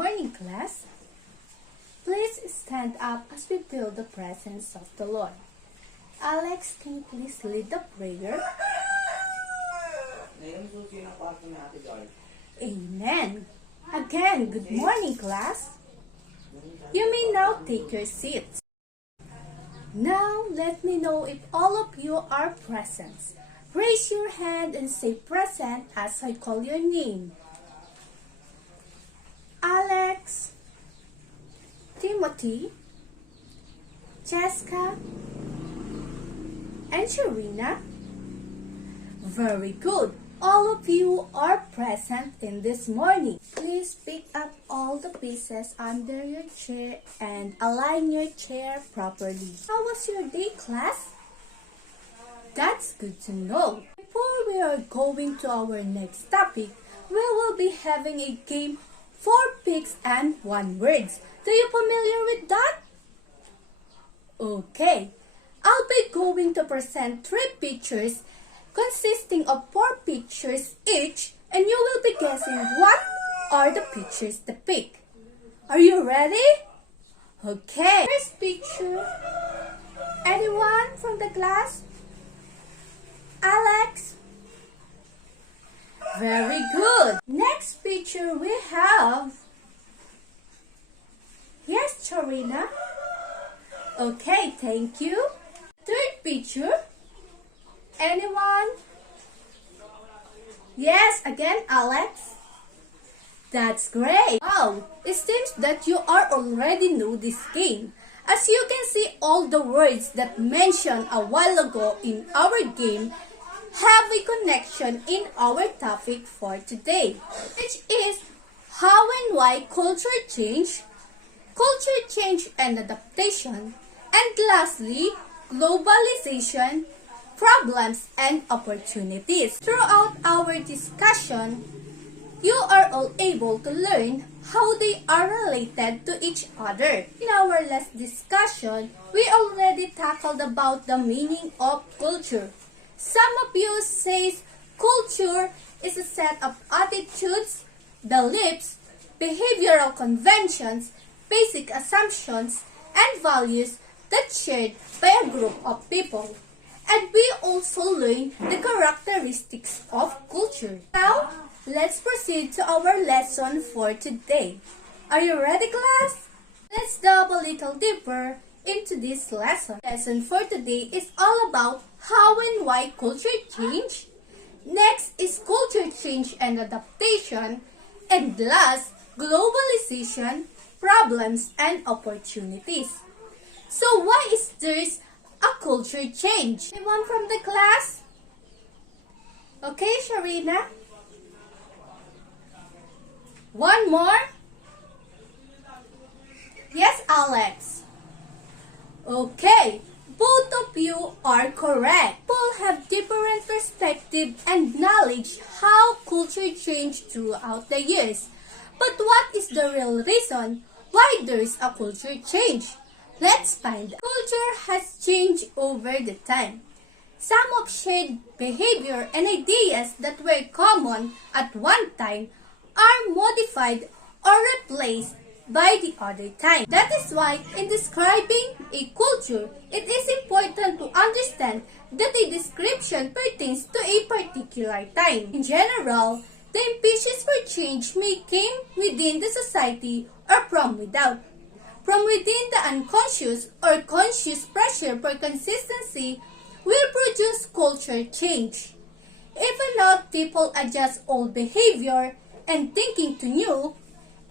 morning, class. Please stand up as we feel the presence of the Lord. Alex, can you please lead the prayer? Amen. Again, good morning, class. You may now take your seats. Now, let me know if all of you are present. Raise your hand and say present as I call your name. Alex, Timothy, Jessica, and Sharina. Very good. All of you are present in this morning. Please pick up all the pieces under your chair and align your chair properly. How was your day, class? That's good to know. Before we are going to our next topic, we will be having a game 4 pics and 1 words. Do you familiar with that? Okay. I'll be going to present 3 pictures consisting of 4 pictures each, and you will be guessing what are the pictures depict. Are you ready? Okay. First picture. Anyone from the class? Alex? Very good. Next picture we have. Yes, Sharina. Okay, thank you. Third picture. Anyone? Yes, again, Alex. That's great. Wow, it seems that you are already know this game. As you can see, all the words that mentioned a while ago in our game have a connection in our topic for today, which is how and why culture change and adaptation, and lastly, globalization, problems and opportunities. Throughout our discussion, you are all able to learn how they are related to each other. In our last discussion, we already tackled about the meaning of culture. Some of you says culture is a set of attitudes, beliefs, behavioral conventions, basic assumptions, and values that's shared by a group of people. And we also learn the characteristics of culture. Now, let's proceed to our lesson for today. Are you ready, class? Let's dive a little deeper into this lesson. Lesson for today is all about how and why culture change. Next is culture change and adaptation. And last, globalization, problems and opportunities. So why is there a culture change? Anyone from the class? Okay, Sharina? One more? Yes, Alex. Okay, both of you are correct. People have different perspective and knowledge how culture changed throughout the years. But what is the real reason why there is a culture change? Let's find out. Culture has changed over the time. Some of shared behavior and ideas that were common at one time are modified or replaced by the other time. That is why in describing a culture, it is important to understand that a description pertains to a particular time. In general, the impetus for change may come within the society or from without. From within, the unconscious or conscious pressure for consistency will produce culture change. If enough people adjust old behavior and thinking to new,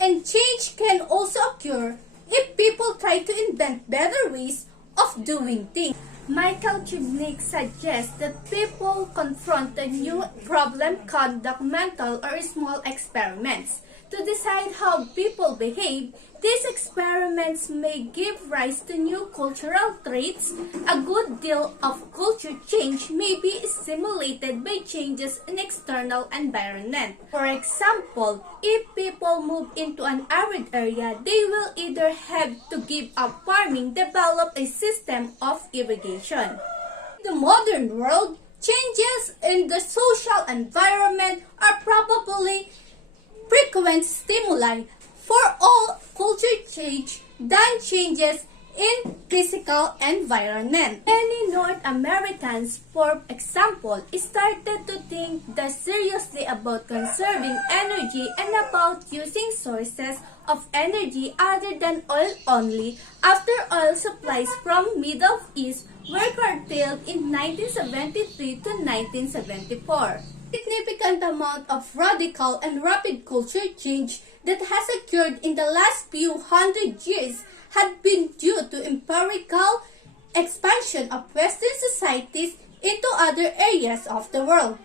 and change can also occur if people try to invent better ways of doing things. Michael Chudnik suggests that people confront a new problem, conduct mental or small experiments to decide how people behave. These experiments may give rise to new cultural traits. A good deal of culture change may be stimulated by changes in external environment. For example, if people move into an arid area, they will either have to give up farming, develop a system of irrigation. In the modern world, changes in the social environment are probably frequent stimuli for change than changes in physical environment. Many North Americans, for example, started to think seriously about conserving energy and about using sources of energy other than oil only after oil supplies from Middle East were curtailed in 1973 to 1974. Significant amount of radical and rapid culture change that has occurred in the last few hundred years had been due to empirical expansion of Western societies into other areas of the world.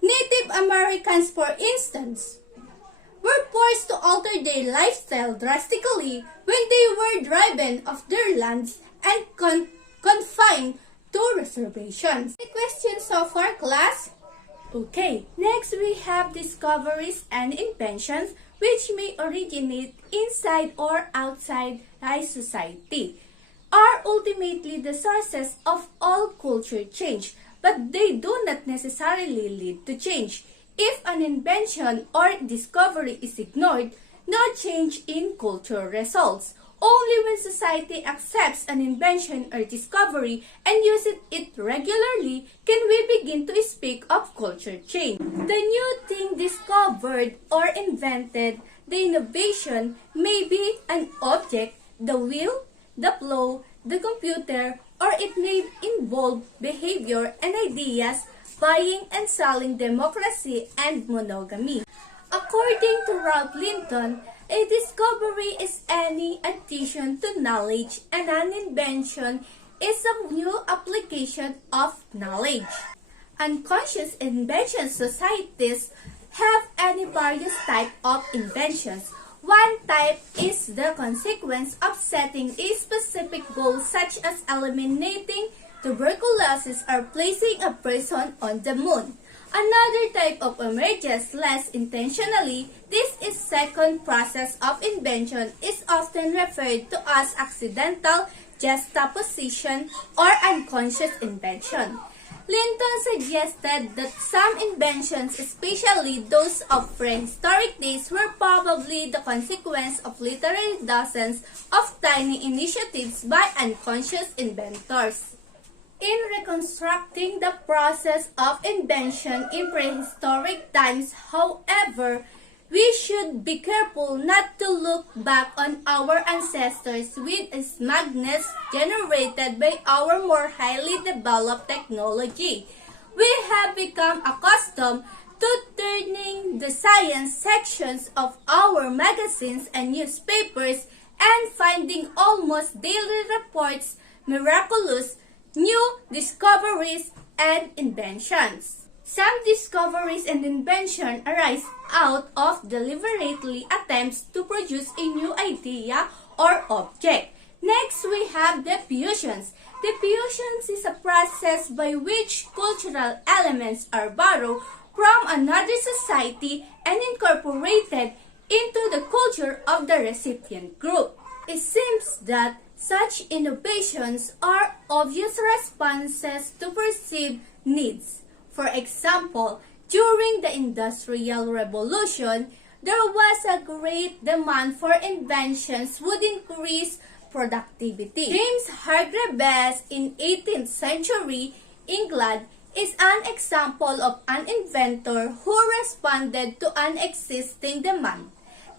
Native Americans, for instance, were forced to alter their lifestyle drastically when they were driven off their lands and confined to reservations. Any questions so far, class? Okay, next we have discoveries and inventions which may originate inside or outside high society, are ultimately the sources of all culture change, but they do not necessarily lead to change. If an invention or discovery is ignored, no change in culture results. Only when society accepts an invention or discovery and uses it regularly can we begin to speak of culture change. The new thing discovered or invented, the innovation, may be an object, the wheel, the plow, the computer, or it may involve behavior and ideas, buying and selling, democracy, and monogamy. According to Ralph Linton, a discovery is any addition to knowledge, and an invention is a new application of knowledge. Unconscious invention societies have any various type of inventions. One type is the consequence of setting a specific goal, such as eliminating tuberculosis or placing a person on the moon. Another type of emerges less intentionally. This is second process of invention is often referred to as accidental juxtaposition or unconscious invention. Linton suggested that some inventions, especially those of prehistoric days, were probably the consequence of literally dozens of tiny initiatives by unconscious inventors. In reconstructing the process of invention in prehistoric times, however, we should be careful not to look back on our ancestors with smugness generated by our more highly developed technology. We have become accustomed to turning the science sections of our magazines and newspapers and finding almost daily reports, miraculous new discoveries and inventions. Some discoveries and inventions arise out of deliberately attempts to produce a new idea or object. Next, we have diffusions. Diffusions is a process by which cultural elements are borrowed from another society and incorporated into the culture of the recipient group. It seems that such innovations are obvious responses to perceived needs. For example, during the Industrial Revolution, there was a great demand for inventions would increase productivity. James Hargreaves in 18th century England is an example of an inventor who responded to an existing demand.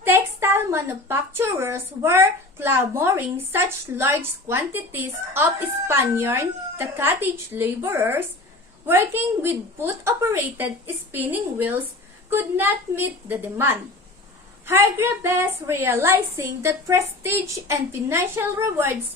Textile manufacturers were clamoring such large quantities of spun yarn, the cottage laborers working with boat-operated spinning wheels could not meet the demand. Hargreaves, realizing that prestige and financial rewards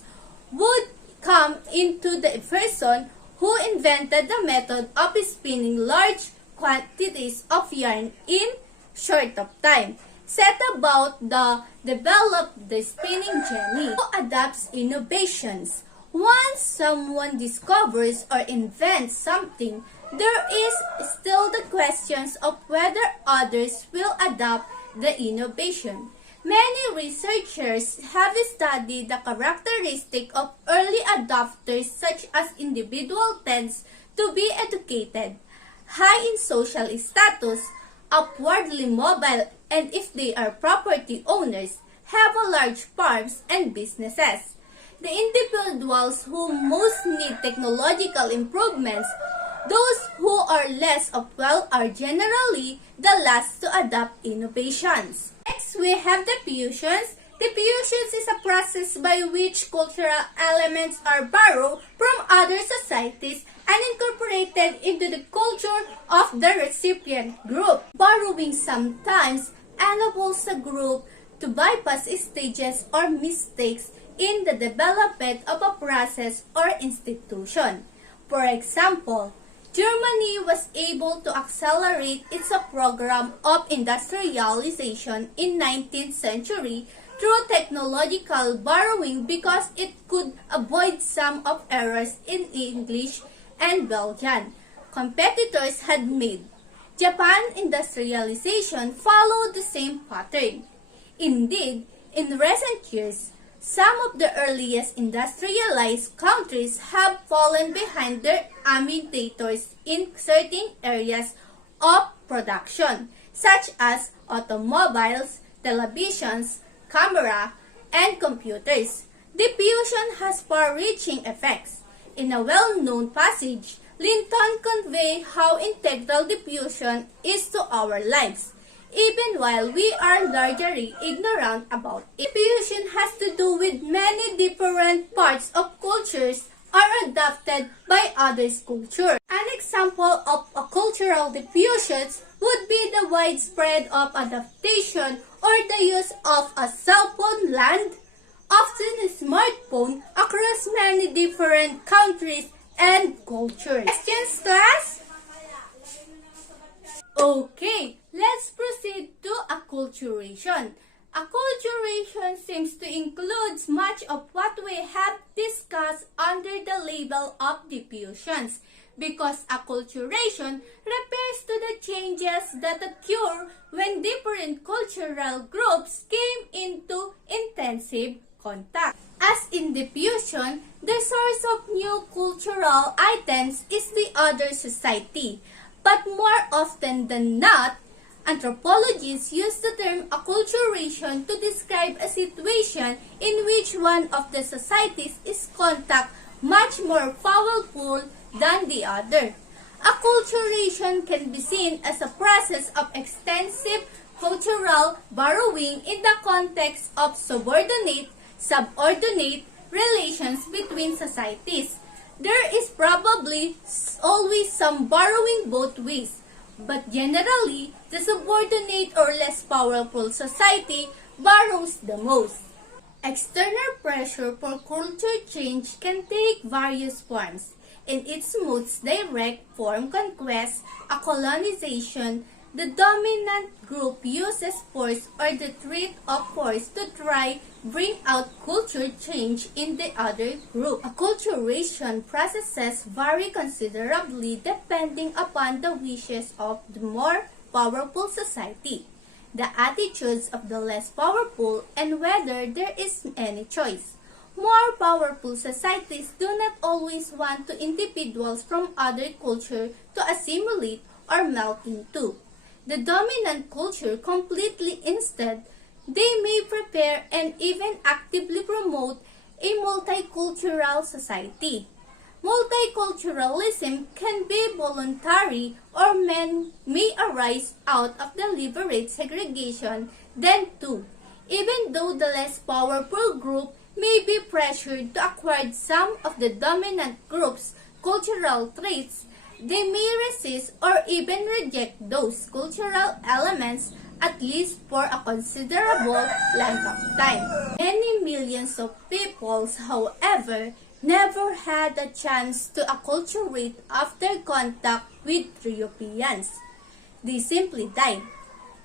would come into the person who invented the method of spinning large quantities of yarn in short of time, set about to develop the spinning jenny, who adapts innovations. Once someone discovers or invents something, there is still the questions of whether others will adopt the innovation. Many researchers have studied the characteristic of early adopters, such as individual tends to be educated, high in social status, upwardly mobile, and if they are property owners, have a large farms and businesses. The individuals who most need technological improvements, those who are less of wealth, are generally the last to adopt innovations. Next, we have diffusions. Diffusions is a process by which cultural elements are borrowed from other societies and incorporated into the culture of the recipient group. Borrowing sometimes enables the group to bypass stages or mistakes in the development of a process or institution. For example, Germany was able to accelerate its program of industrialization in 19th century through technological borrowing because it could avoid some of errors in English and Belgian competitors had made. Japan industrialization followed the same pattern. Indeed, in recent years, some of the earliest industrialized countries have fallen behind their imitators in certain areas of production, such as automobiles, televisions, camera, and computers. Diffusion has far-reaching effects. In a well-known passage, Linton conveys how integral diffusion is to our lives, even while we are largely ignorant about it. Diffusion has to do with many different parts of cultures are adopted by others' culture. An example of a cultural diffusion would be the widespread of adaptation or the use of a cell phone land, often a smartphone, across many different countries and cultures. Questions, class? Okay, let's proceed to acculturation. Acculturation seems to include much of what we have discussed under the label of diffusions, because acculturation refers to the changes that occur when different cultural groups came into intensive contact. As in diffusion, the source of new cultural items is the other society, but more often than not, anthropologists use the term acculturation to describe a situation in which one of the societies is contact much more powerful than the other. Acculturation can be seen as a process of extensive cultural borrowing in the context of subordinate relations between societies. There is probably always some borrowing both ways, but generally, the subordinate or less powerful society borrows the most. External pressure for culture change can take various forms. In its most direct form, conquest, a colonization, the dominant group uses force or the threat of force to try bring out culture change in the other group. Acculturation processes vary considerably depending upon the wishes of the more powerful society, the attitudes of the less powerful, and whether there is any choice. More powerful societies do not always want to individuals from other culture to assimilate or melt into the dominant culture completely. Instead, they may prepare and even actively promote a multicultural society. Multiculturalism can be voluntary or may arise out of deliberate segregation. Then too, even though the less powerful group may be pressured to acquire some of the dominant group's cultural traits, they may resist or even reject those cultural elements, at least for a considerable length of time. Many millions of peoples, however, never had a chance to acculturate after contact with Europeans. They simply died,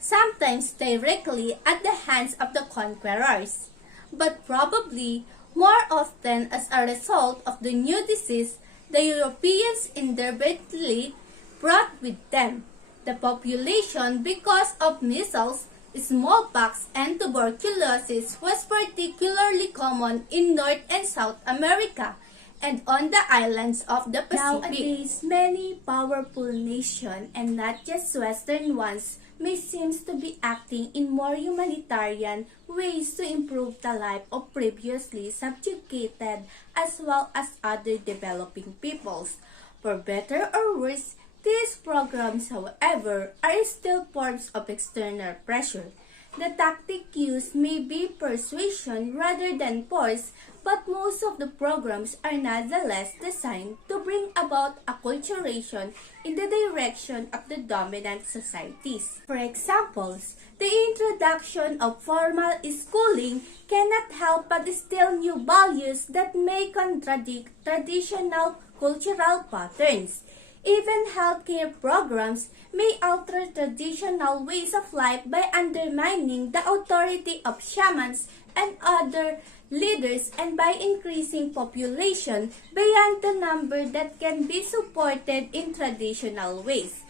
sometimes directly at the hands of the conquerors, but probably more often as a result of the new disease the Europeans inadvertently brought with them. The population, because of measles, smallpox, and tuberculosis, was particularly common in North and South America and on the islands of the Pacific. Nowadays, many powerful nations, and not just Western ones, may seem to be acting in more humanitarian ways to improve the life of previously subjugated as well as other developing peoples. For better or worse, these programs, however, are still forms of external pressure. The tactic used may be persuasion rather than force, but most of the programs are nonetheless designed to bring about acculturation in the direction of the dominant societies. For examples, the introduction of formal schooling cannot help but instill new values that may contradict traditional cultural patterns. Even healthcare programs may alter traditional ways of life by undermining the authority of shamans and other leaders and by increasing population beyond the number that can be supported in traditional ways.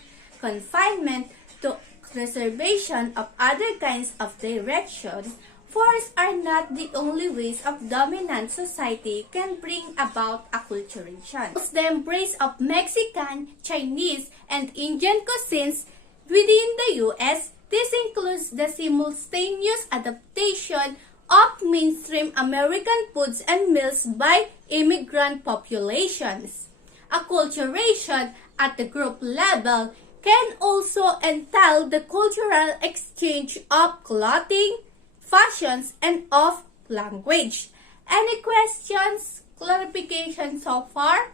Confinement to reservation of other kinds of direction, force are not the only ways of dominant society can bring about acculturation. The embrace of Mexican, Chinese, and Indian cuisines within the U.S., this includes the simultaneous adaptation of mainstream American foods and meals by immigrant populations. Acculturation at the group level can also entail the cultural exchange of clothing, fashions, and of language. Any questions, clarification so far?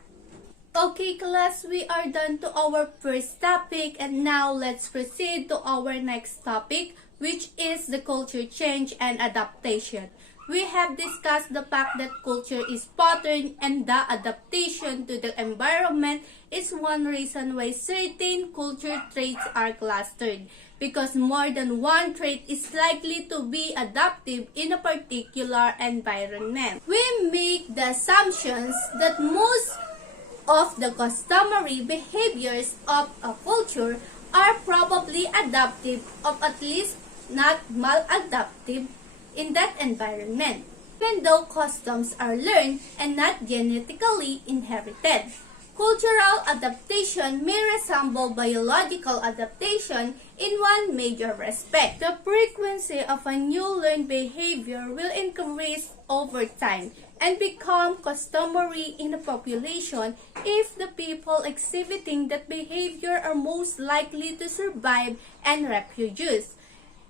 Okay class, we are done to our first topic and now let's proceed to our next topic, which is the culture change and adaptation. We have discussed the fact that culture is pattern and the adaptation to the environment is one reason why certain culture traits are clustered, because more than one trait is likely to be adaptive in a particular environment. We make the assumptions that most of the customary behaviors of a culture are probably adaptive or at least not maladaptive in that environment, even though customs are learned and not genetically inherited. Cultural adaptation may resemble biological adaptation in one major respect. The frequency of a new learned behavior will increase over time and become customary in a population if the people exhibiting that behavior are most likely to survive and reproduce.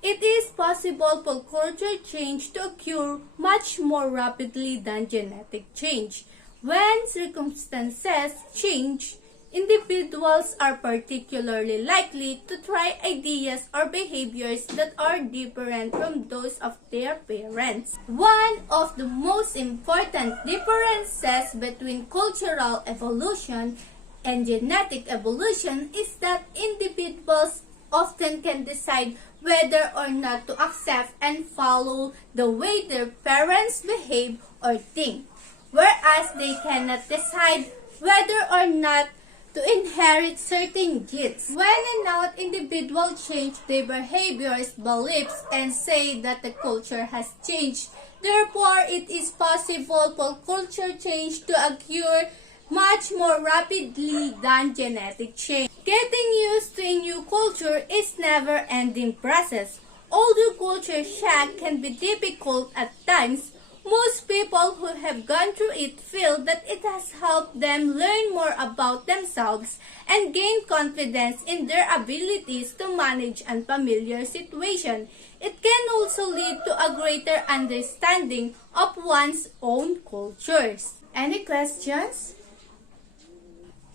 It is possible for culture change to occur much more rapidly than genetic change. When circumstances change, individuals are particularly likely to try ideas or behaviors that are different from those of their parents. One of the most important differences between cultural evolution and genetic evolution is that individuals often can decide whether or not to accept and follow the way their parents behave or think, whereas they cannot decide whether or not to inherit certain genes. When in doubt, individuals change their behaviors, beliefs, and say that the culture has changed. Therefore, it is possible for culture change to occur much more rapidly than genetic change. Getting used to a new culture is never-ending process. Although culture shock can be difficult at times, most people who have gone through it feel that it has helped them learn more about themselves and gain confidence in their abilities to manage unfamiliar situations. It can also lead to a greater understanding of one's own cultures. Any questions?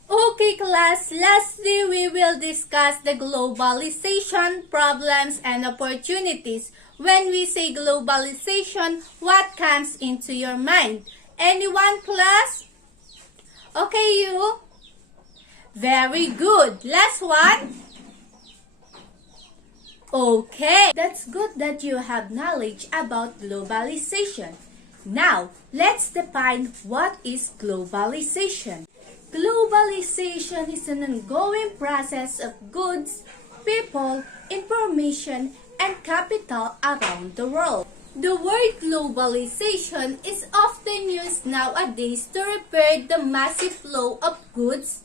Okay class, lastly we will discuss the globalization problems and opportunities. When we say globalization, what comes into your mind? Anyone class? Okay you? Very good. Last one? Okay, that's good that you have knowledge about globalization. Now, let's define what is globalization. Globalization is an ongoing process of goods, people, information, and capital around the world. The word globalization is often used nowadays to refer to the massive flow of goods,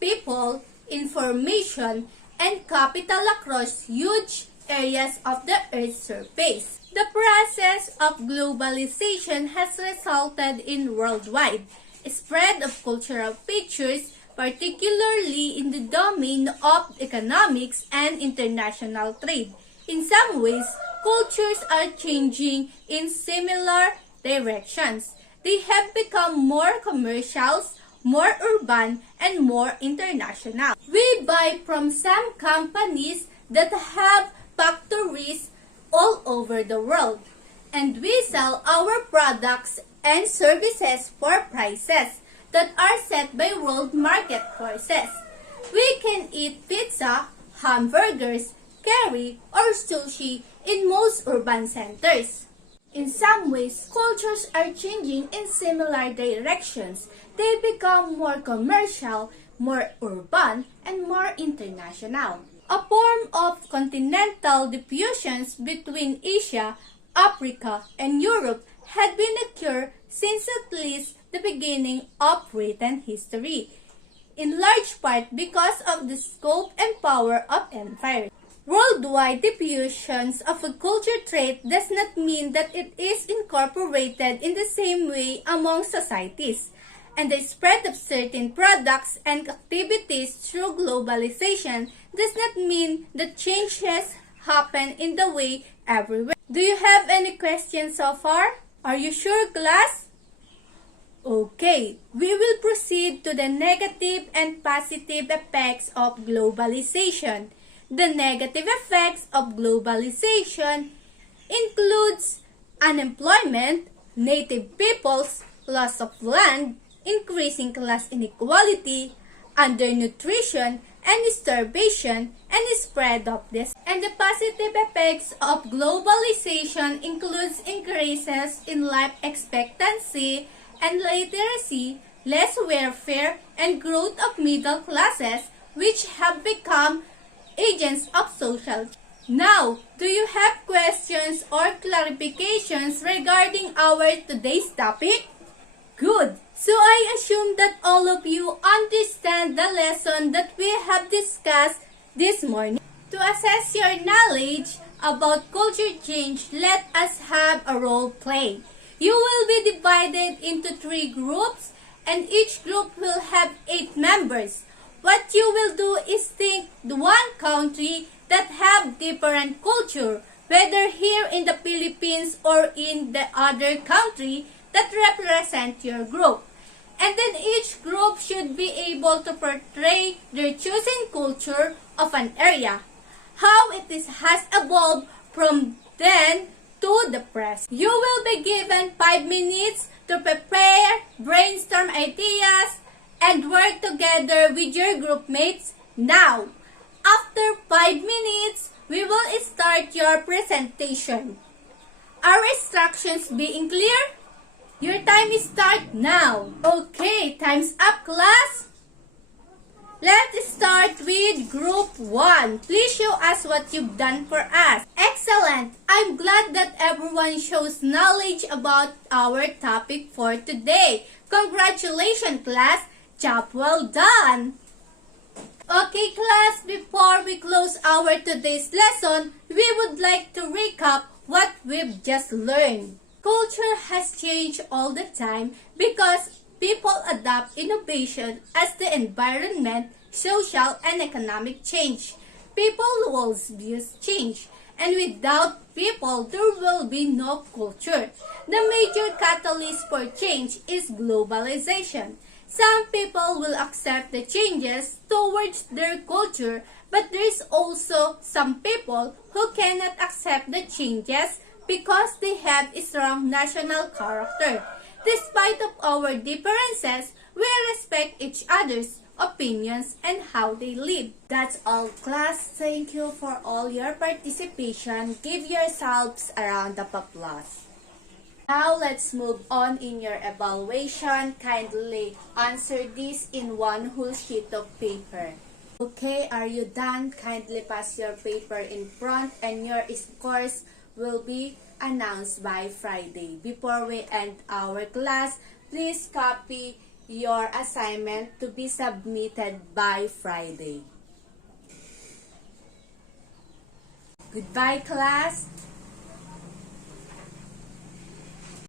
people, information, and capital across huge areas of the Earth's surface. The process of globalization has resulted in worldwide spread of cultural features, particularly in the domain of economics and international trade. In some ways, cultures are changing in similar directions. They have become more commercial, more urban, and more international. We buy from some companies that have factories all over the world, and we sell our products and services for prices that are set by world market forces. We can eat pizza, hamburgers, curry, or sushi in most urban centers. In some ways, cultures are changing in similar directions. They become more commercial, more urban, and more international. A form of continental diffusions between Asia, Africa, and Europe had been occurred since at least the beginning of written history, in large part because of the scope and power of empires. Worldwide diffusions of a culture trait does not mean that it is incorporated in the same way among societies, and the spread of certain products and activities through globalization does not mean that changes happen in the way everywhere. Do you have any questions so far? Are you sure, class? Okay, we will proceed to the negative and positive effects of globalization. The negative effects of globalization includes unemployment, native peoples, loss of land, increasing class inequality, undernutrition, and starvation, and spread of this. And the positive effects of globalization includes increases in life expectancy and literacy, less welfare, and growth of middle classes, which have become agents of social change. Now, do you have questions or clarifications regarding our today's topic? Good! So I assume that all of you understand the lesson that we have discussed this morning. To assess your knowledge about culture change, let us have a role play. You will be divided into 3 groups, and each group will have 8 members. What you will do is think the one country that have different culture, whether here in the Philippines or in the other country that represent your group. And then each group should be able to portray their chosen culture of an area, how it has evolved from then to the present. You will be given 5 minutes to prepare, brainstorm ideas, and work together with your group mates now. After 5 minutes, we will start your presentation. Are instructions being clear? Your time is start now. Okay, time's up, class. Let's start with group 1. Please show us what you've done for us. Excellent! I'm glad that everyone shows knowledge about our topic for today. Congratulations, class! Job well done! Okay, class, before we close our today's lesson, we would like to recap what we've just learned. Culture has changed all the time because people adopt innovation as the environment, social, and economic change. People's worldviews change, and without people, there will be no culture. The major catalyst for change is globalization. Some people will accept the changes towards their culture, but there is also some people who cannot accept the changes because they have a strong national character. Despite of our differences, we respect each other's opinions and how they live. That's all, class. Thank you for all your participation. Give yourselves a round of applause. Now, let's move on in your evaluation. Kindly answer this in one whole sheet of paper. Okay, are you done? Kindly pass your paper in front and your scores will be announced by Friday. Before we end our class, please copy your assignment to be submitted by Friday. Goodbye, class.